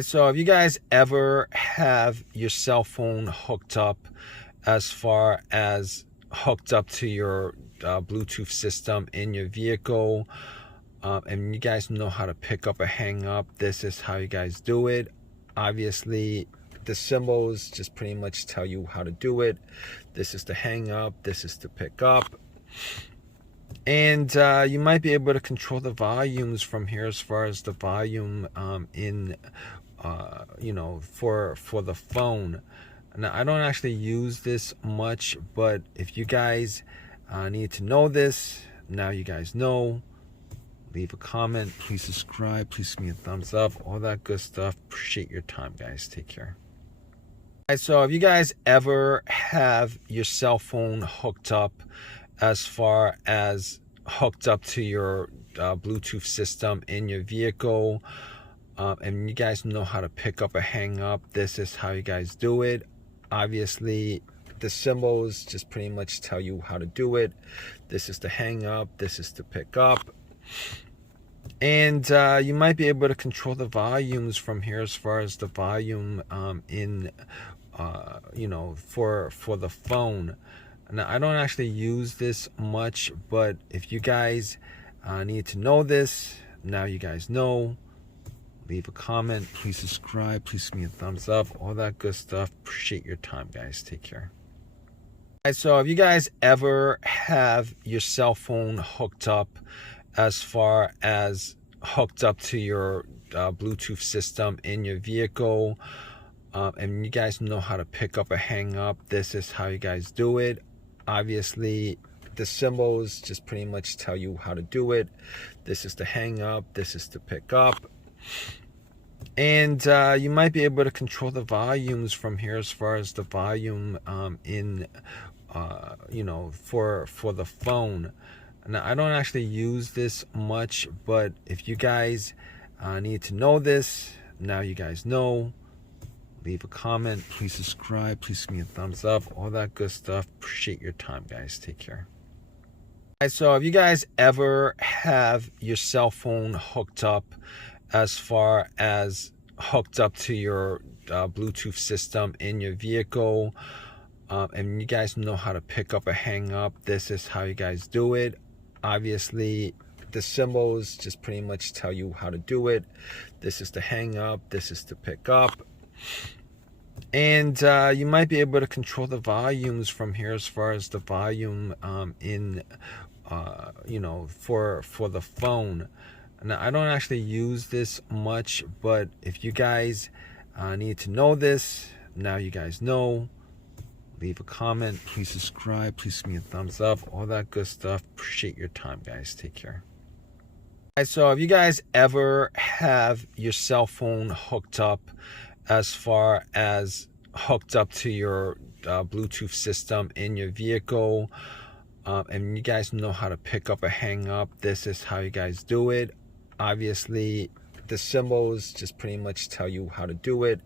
So if you guys ever have your cell phone hooked up as far as hooked up to your Bluetooth system in your vehicle, and you guys know how to pick up or hang up, this is how you guys do it. Obviously, the symbols just pretty much tell you how to do it. This is to hang up, this is to pick up. And you might be able to control the volumes from here as far as the volume for the phone. Now, I don't actually use this much, but if you guys need to know this, now you guys know. Leave a comment, please subscribe, please give me a thumbs up, all that good stuff. Appreciate your time, guys. Take care. So if you guys ever have your cell phone hooked up as far as hooked up to your Bluetooth system in your vehicle, and you guys know how to pick up or hang up, this is how you guys do it. Obviously, the symbols just pretty much tell you how to do it. This is to hang up, this is to pick up. And you might be able to control the volumes from here as far as the volume for the phone. Now, I don't actually use this much, but if you guys need to know this, now you guys know. Leave a comment, please subscribe, please give me a thumbs up, all that good stuff. Appreciate your time, guys. Take care. So if you guys ever have your cell phone hooked up as far as hooked up to your Bluetooth system in your vehicle, and you guys know how to pick up or hang up, this is how you guys do it. Obviously, the symbols just pretty much tell you how to do it. This is to hang up, this is to pick up. And you might be able to control the volumes from here as far as the volume for the phone. Now, I don't actually use this much, but if you guys need to know this, now you guys know. Leave a comment, please subscribe, please give me a thumbs up, all that good stuff. Appreciate your time, guys. Take care. So if you guys ever have your cell phone hooked up as far as hooked up to your Bluetooth system in your vehicle, and you guys know how to pick up or hang up, this is how you guys do it. Obviously, the symbols just pretty much tell you how to do it. This is to hang up, this is to pick up. And you might be able to control the volumes from here as far as the volume for the phone. Now, I don't actually use this much, but if you guys need to know this, now you guys know. Leave a comment, please subscribe, please give me a thumbs up, all that good stuff. Appreciate your time, guys. Take care. So if you guys ever have your cell phone hooked up as far as hooked up to your Bluetooth system in your vehicle, and you guys know how to pick up or hang up, this is how you guys do it. Obviously, the symbols just pretty much tell you how to do it.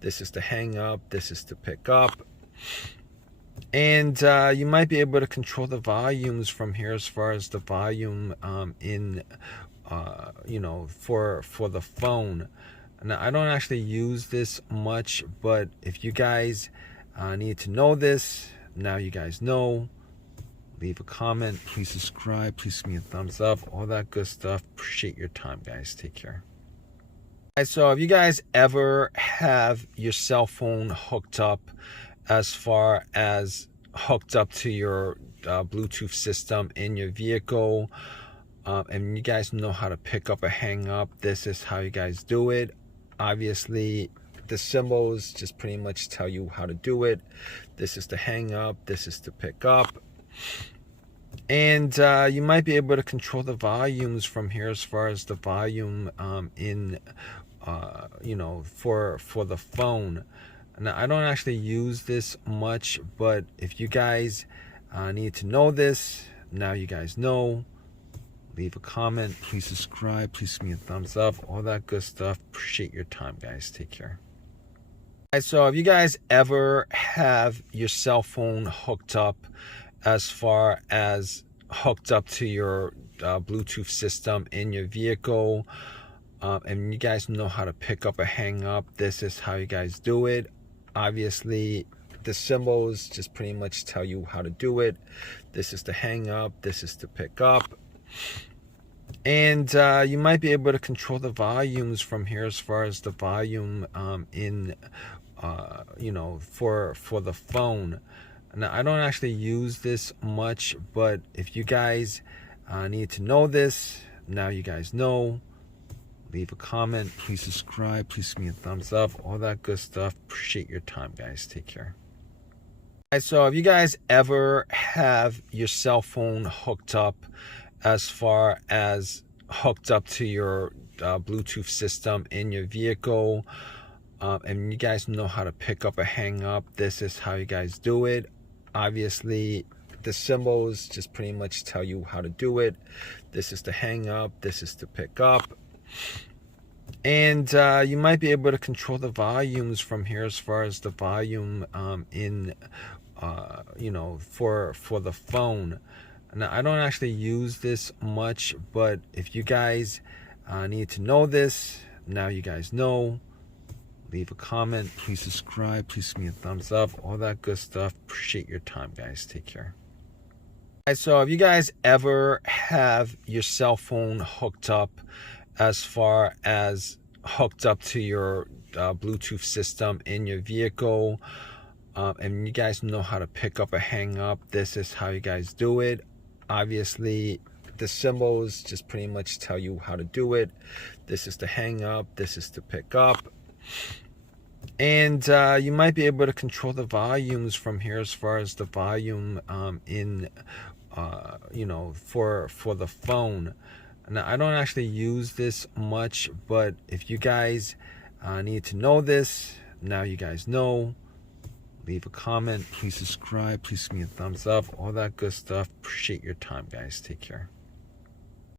This is to hang up, this is to pick up. And you might be able to control the volumes from here as far as the volume for the phone. Now, I don't actually use this much, but if you guys need to know this, now you guys know. Leave a comment, please subscribe, please give me a thumbs up, all that good stuff. Appreciate your time, guys. Take care. So if you guys ever have your cell phone hooked up as far as hooked up to your Bluetooth system in your vehicle, and you guys know how to pick up or hang up, this is how you guys do it. Obviously, the symbols just pretty much tell you how to do it. This is to hang up, this is to pick up. And you might be able to control the volumes from here as far as the volume for the phone. Now, I don't actually use this much, but if you guys need to know this, now you guys know. Leave a comment, please subscribe, please give me a thumbs up, all that good stuff. Appreciate your time, guys. Take care. So if you guys ever have your cell phone hooked up as far as hooked up to your Bluetooth system in your vehicle, and you guys know how to pick up or hang up. This is how you guys do it. Obviously, the symbols just pretty much tell you how to do it. This is to hang up. This is to pick up. And you might be able to control the volumes from here as far as the volume in, for the phone. Now, I don't actually use this much, but if you guys need to know this, now you guys know. Leave a comment. Please subscribe. Please give me a thumbs up. All that good stuff. Appreciate your time, guys. Take care. All right, so if you guys ever have your cell phone hooked up as far as hooked up to your Bluetooth system in your vehicle, and you guys know how to pick up or hang up, this is how you guys do it. Obviously, the symbols just pretty much tell you how to do it. This is to hang up. This is to pick up. And you might be able to control the volumes from here as far as the volume in, for the phone. Now, I don't actually use this much, but if you guys need to know this, now you guys know. Leave a comment. Please subscribe. Please give me a thumbs up. All that good stuff. Appreciate your time, guys. Take care. All right, so if you guys ever have your cell phone hooked up as far as hooked up to your Bluetooth system in your vehicle, and you guys know how to pick up or hang up, this is how you guys do it. Obviously, the symbols just pretty much tell you how to do it. This is to hang up. This is to pick up. And you might be able to control the volumes from here as far as the volume in, for the phone. Now, I don't actually use this much, but if you guys need to know this, now you guys know. Leave a comment. Please subscribe. Please give me a thumbs up. All that good stuff. Appreciate your time, guys. Take care.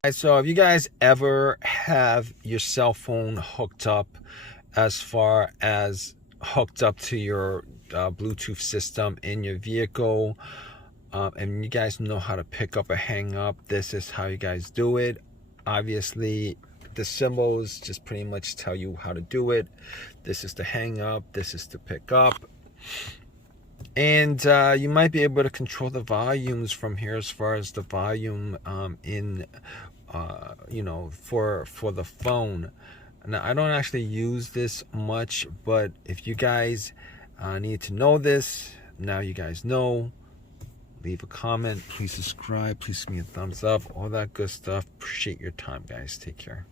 All right, so if you guys ever have your cell phone hooked up as far as hooked up to your Bluetooth system in your vehicle, and you guys know how to pick up or hang up, this is how you guys do it. Obviously, the symbols just pretty much tell you how to do it. This is to hang up. This is to pick up. And you might be able to control the volumes from here as far as the volume in, for the phone. Now, I don't actually use this much, but if you guys need to know this, now you guys know. Leave a comment. Please subscribe. Please give me a thumbs up. All that good stuff. Appreciate your time, guys. Take care.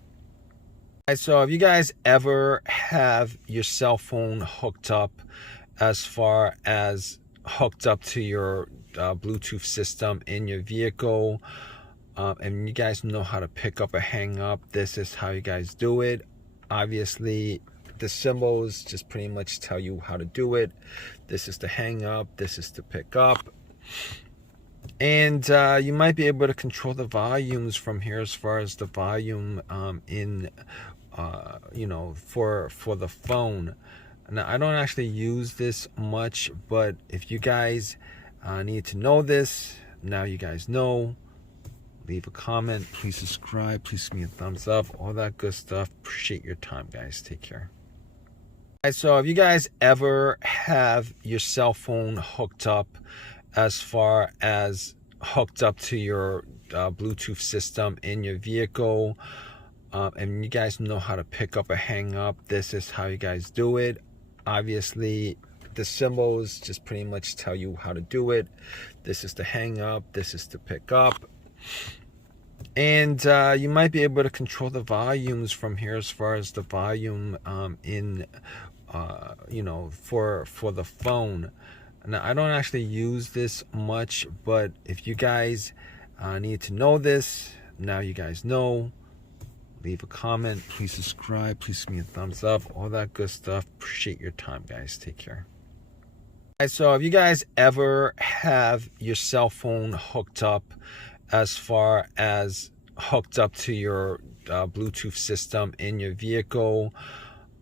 All right, so if you guys ever have your cell phone hooked up as far as hooked up to your Bluetooth system in your vehicle, and you guys know how to pick up or hang up, this is how you guys do it. Obviously, the symbols just pretty much tell you how to do it. This is to hang up. This is to pick up. And you might be able to control the volumes from here as far as the volume in, for the phone. Now, I don't actually use this much, but if you guys need to know this, now you guys know. Leave a comment. Please subscribe. Please give me a thumbs up. All that good stuff. Appreciate your time, guys. Take care. All right, so if you guys ever have your cell phone hooked up as far as hooked up to your Bluetooth system in your vehicle, and you guys know how to pick up or hang up, this is how you guys do it. Obviously, the symbols just pretty much tell you how to do it. This is to hang up. This is to pick up. And you might be able to control the volumes from here as far as the volume in, for the phone. Now, I don't actually use this much, but if you guys need to know this, now you guys know. Leave a comment. Please subscribe. Please give me a thumbs up. All that good stuff. Appreciate your time, guys. Take care. All right, so if you guys ever have your cell phone hooked up as far as hooked up to your Bluetooth system in your vehicle,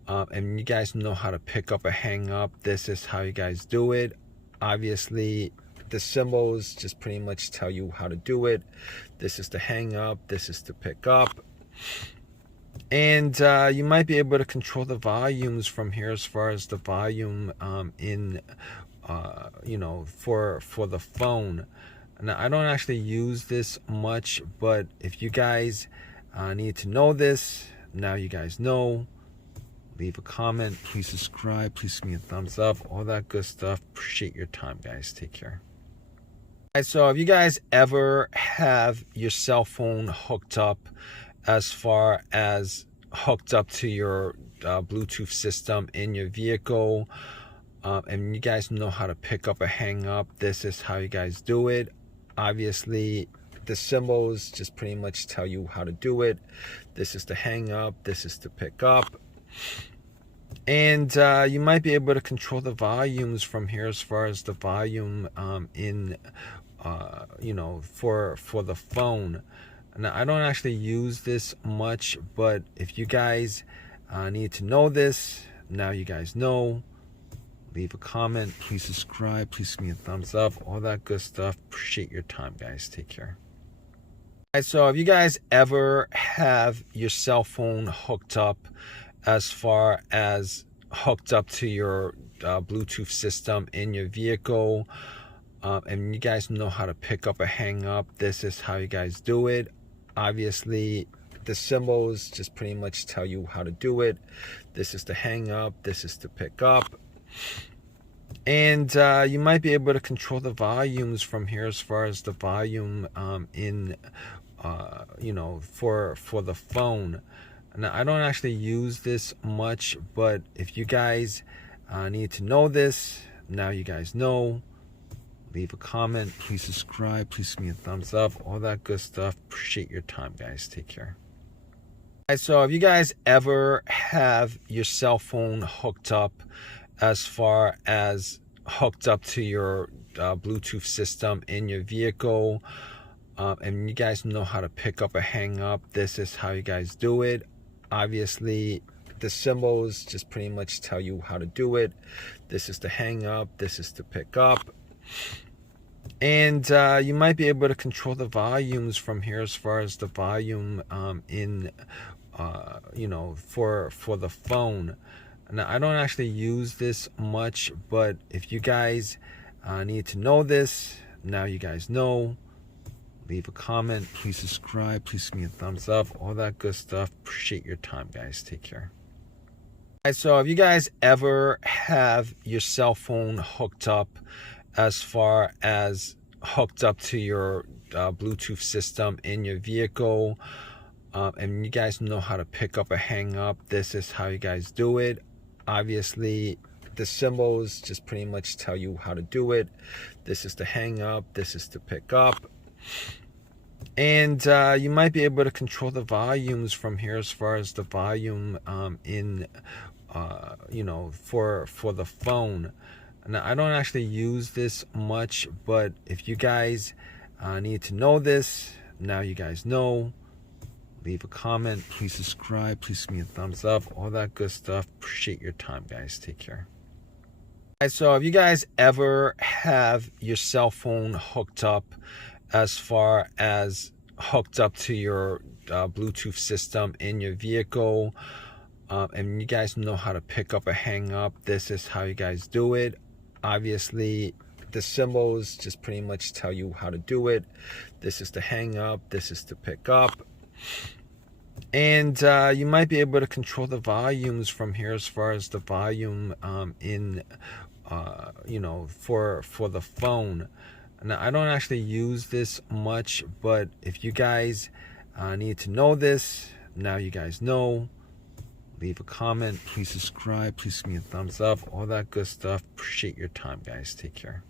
and you guys know how to pick up or hang up, this is how you guys do it. Obviously, the symbols just pretty much tell you how to do it. This is to hang up. This is to pick up. And you might be able to control the volumes from here as far as the volume in for the phone. Now, I don't actually use this much, but if you guys need to know this, now you guys know. Leave a comment, please subscribe, please give me a thumbs up, all that good stuff. Appreciate your time, guys. Take care. All right, so if you guys ever have your cell phone hooked up to your Bluetooth system in your vehicle, and you guys know how to pick up or hang up, this is how you guys do it. Obviously, the symbols just pretty much tell you how to do it. This is to hang up, this is to pick up. And you might be able to control the volumes from here as far as the volume for the phone. Now, I don't actually use this much, but if you guys need to know this, now you guys know. Leave a comment, please subscribe, please give me a thumbs up, all that good stuff. Appreciate your time, guys. Take care. All right, so if you guys ever have your cell phone hooked up to your Bluetooth system in your vehicle, and you guys know how to pick up or hang up, this is how you guys do it. Obviously, the symbols just pretty much tell you how to do it. This is to hang up, this is to pick up. And you might be able to control the volumes from here as far as the volume for the phone. Now, I don't actually use this much, but if you guys need to know this, now you guys know. Leave a comment, please subscribe, please give me a thumbs up, all that good stuff. Appreciate your time, guys. Take care. All right, so if you guys ever have your cell phone hooked up to your Bluetooth system in your vehicle, and you guys know how to pick up or hang up, this is how you guys do it. Obviously, the symbols just pretty much tell you how to do it. This is to hang up, this is to pick up. And you might be able to control the volumes from here as far as the volume for the phone. Now, I don't actually use this much, but if you guys need to know this, now you guys know. Leave a comment, please subscribe, please give me a thumbs up, all that good stuff. Appreciate your time, guys. Take care. All right, so if you guys ever have your cell phone hooked up to your Bluetooth system in your vehicle, and you guys know how to pick up or hang up, this is how you guys do it. Obviously, the symbols just pretty much tell you how to do it. This is to hang up, this is to pick up. And you might be able to control the volumes from here as far as the volume for the phone. Now, I don't actually use this much, but if you guys need to know this, now you guys know. Leave a comment, please subscribe, please give me a thumbs up, all that good stuff. Appreciate your time, guys. Take care. All right, so if you guys ever have your cell phone hooked up to your Bluetooth system in your vehicle, and you guys know how to pick up or hang up, this is how you guys do it. Obviously, the symbols just pretty much tell you how to do it. This is to hang up, this is to pick up. And you might be able to control the volumes from here as far as the volume for the phone. Now, I don't actually use this much, but if you guys need to know this, now you guys know. Leave a comment, please subscribe, please give me a thumbs up, all that good stuff. Appreciate your time, guys. Take care.